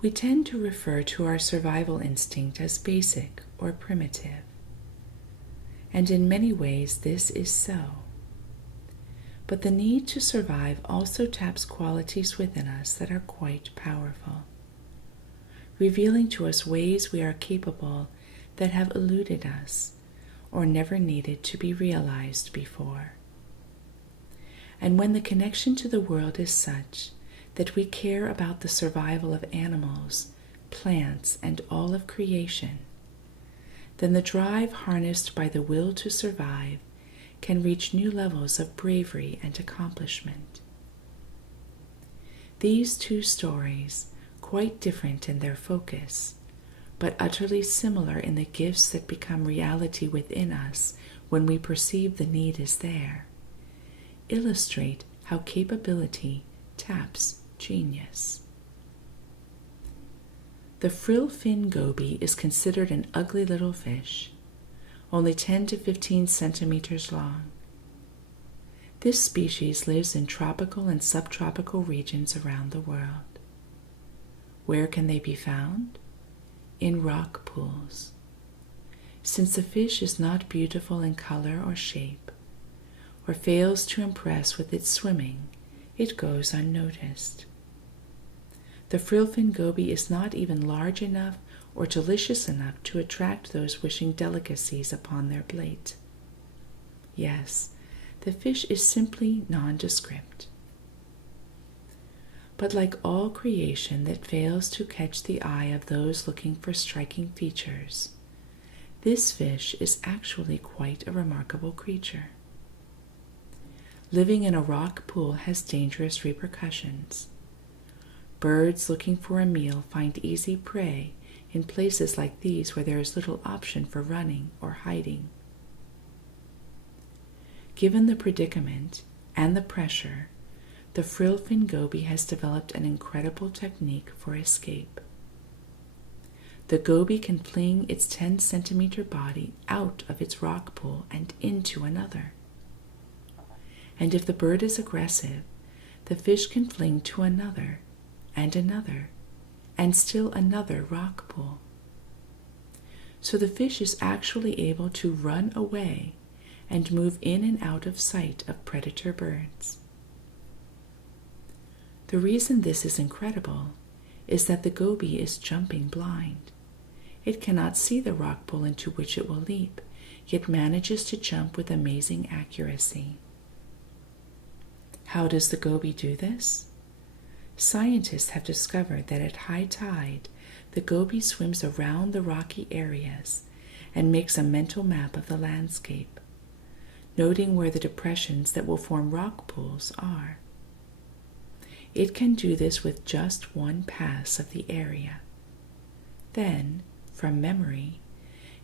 We tend to refer to our survival instinct as basic or primitive, and in many ways this is so. But the need to survive also taps qualities within us that are quite powerful, revealing to us ways we are capable that have eluded us or never needed to be realized before. And when the connection to the world is such that we care about the survival of animals, plants, and all of creation, then the drive harnessed by the will to survive can reach new levels of bravery and accomplishment. These two stories, quite different in their focus, but utterly similar in the gifts that become reality within us when we perceive the need is there, illustrate how capability taps genius. The frill-fin goby is considered an ugly little fish, only 10 to 15 centimeters long. This species lives in tropical and subtropical regions around the world. Where can they be found? In rock pools. Since the fish is not beautiful in color or shape, or fails to impress with its swimming, it goes unnoticed. The frill-fin goby is not even large enough or delicious enough to attract those wishing delicacies upon their plate. Yes, the fish is simply nondescript. But like all creation that fails to catch the eye of those looking for striking features, this fish is actually quite a remarkable creature. Living in a rock pool has dangerous repercussions. Birds looking for a meal find easy prey in places like these where there is little option for running or hiding. Given the predicament and the pressure, the frill-fin goby has developed an incredible technique for escape. The goby can fling its 10-centimeter body out of its rock pool and into another. And if the bird is aggressive, the fish can fling to another, and still another rock pool. So the fish is actually able to run away and move in and out of sight of predator birds. The reason this is incredible is that the goby is jumping blind. It cannot see the rock pool into which it will leap, yet manages to jump with amazing accuracy. How does the goby do this? Scientists have discovered that at high tide, the goby swims around the rocky areas and makes a mental map of the landscape, noting where the depressions that will form rock pools are. It can do this with just one pass of the area. Then, from memory,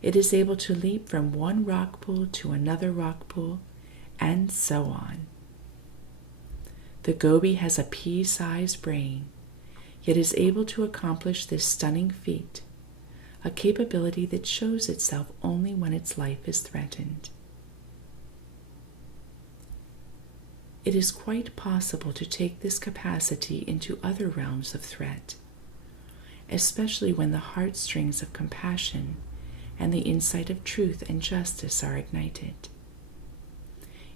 it is able to leap from one rock pool to another rock pool, and so on. The goby has a pea-sized brain, yet is able to accomplish this stunning feat, a capability that shows itself only when its life is threatened. It is quite possible to take this capacity into other realms of threat, especially when the heartstrings of compassion and the insight of truth and justice are ignited.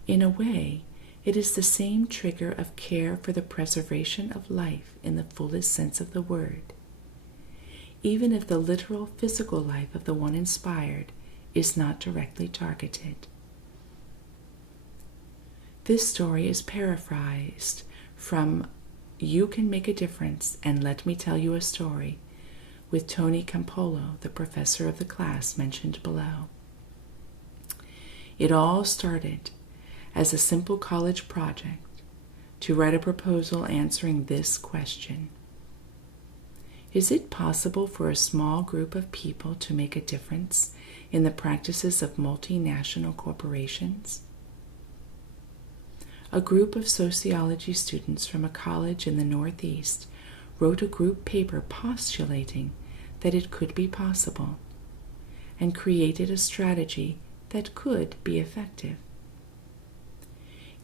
In a way, it is the same trigger of care for the preservation of life in the fullest sense of the word, even if the literal physical life of the one inspired is not directly targeted. This story is paraphrased from You Can Make a Difference and Let Me Tell You a Story with Tony Campolo, the professor of the class mentioned below. It all started as a simple college project to write a proposal answering this question: is it possible for a small group of people to make a difference in the practices of multinational corporations? A group of sociology students from a college in the Northeast wrote a group paper postulating that it could be possible, and created a strategy that could be effective.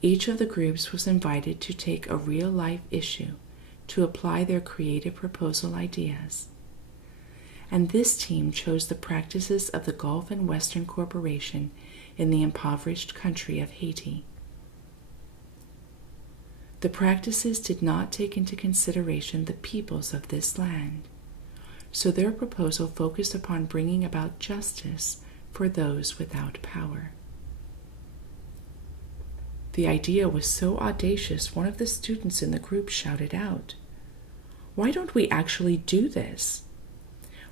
Each of the groups was invited to take a real-life issue to apply their creative proposal ideas. And this team chose the practices of the Gulf and Western Corporation in the impoverished country of Haiti. The practices did not take into consideration the peoples of this land, so their proposal focused upon bringing about justice for those without power. The idea was so audacious, one of the students in the group shouted out, "Why don't we actually do this?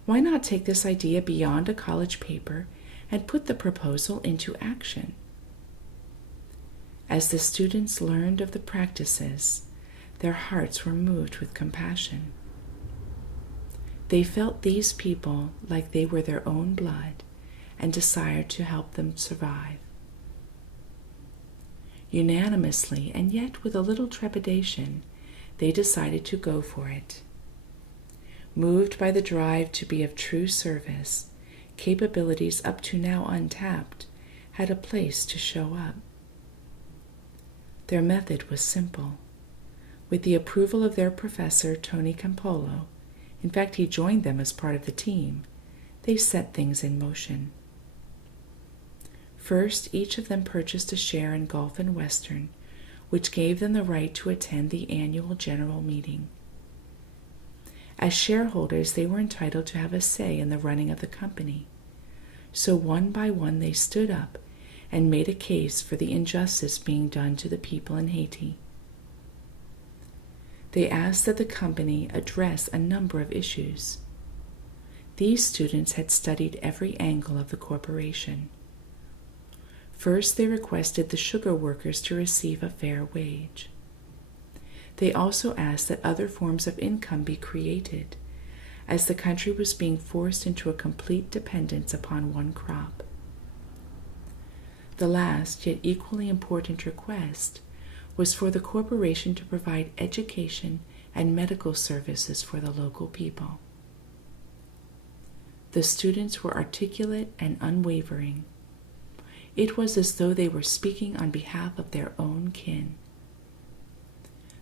Why not take this idea beyond a college paper and put the proposal into action?" As the students learned of the practices, their hearts were moved with compassion. They felt these people like they were their own blood and desired to help them survive. Unanimously, and yet with a little trepidation, they decided to go for it. Moved by the drive to be of true service, capabilities up to now untapped had a place to show up. Their method was simple. With the approval of their professor, Tony Campolo, in fact, he joined them as part of the team, they set things in motion. First, each of them purchased a share in Gulf and Western, which gave them the right to attend the annual general meeting. As shareholders, they were entitled to have a say in the running of the company. So one by one they stood up and made a case for the injustice being done to the people in Haiti. They asked that the company address a number of issues. These students had studied every angle of the corporation. First, they requested the sugar workers to receive a fair wage. They also asked that other forms of income be created, as the country was being forced into a complete dependence upon one crop. The last, yet equally important request was for the corporation to provide education and medical services for the local people. The students were articulate and unwavering. It was as though they were speaking on behalf of their own kin.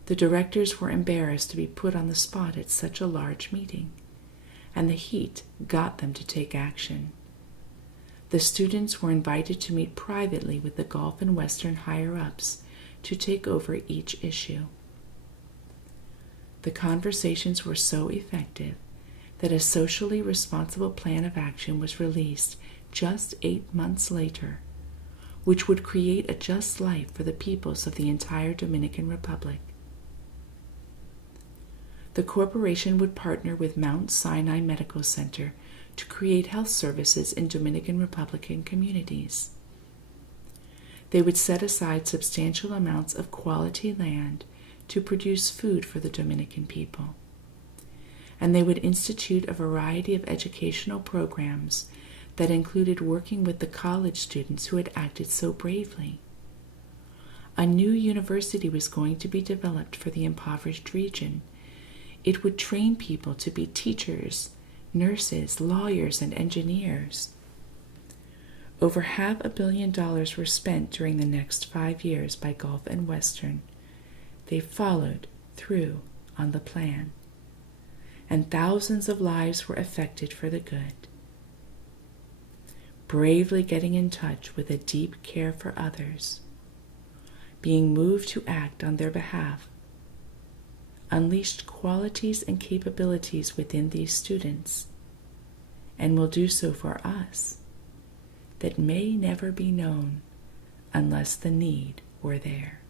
The directors were embarrassed to be put on the spot at such a large meeting, and the heat got them to take action. The students were invited to meet privately with the Gulf and Western higher-ups to take over each issue. The conversations were so effective that a socially responsible plan of action was released just 8 months later, which would create a just life for the peoples of the entire Dominican Republic. The corporation would partner with Mount Sinai Medical Center to create health services in Dominican Republican communities. They would set aside substantial amounts of quality land to produce food for the Dominican people. And they would institute a variety of educational programs that included working with the college students who had acted so bravely. A new university was going to be developed for the impoverished region. It would train people to be teachers, nurses, lawyers, and engineers. Over $500 million were spent during the next 5 years by Gulf and Western. They followed through on the plan, and thousands of lives were affected for the good. Bravely getting in touch with a deep care for others, being moved to act on their behalf, unleashed qualities and capabilities within these students, and will do so for us, that may never be known unless the need were there.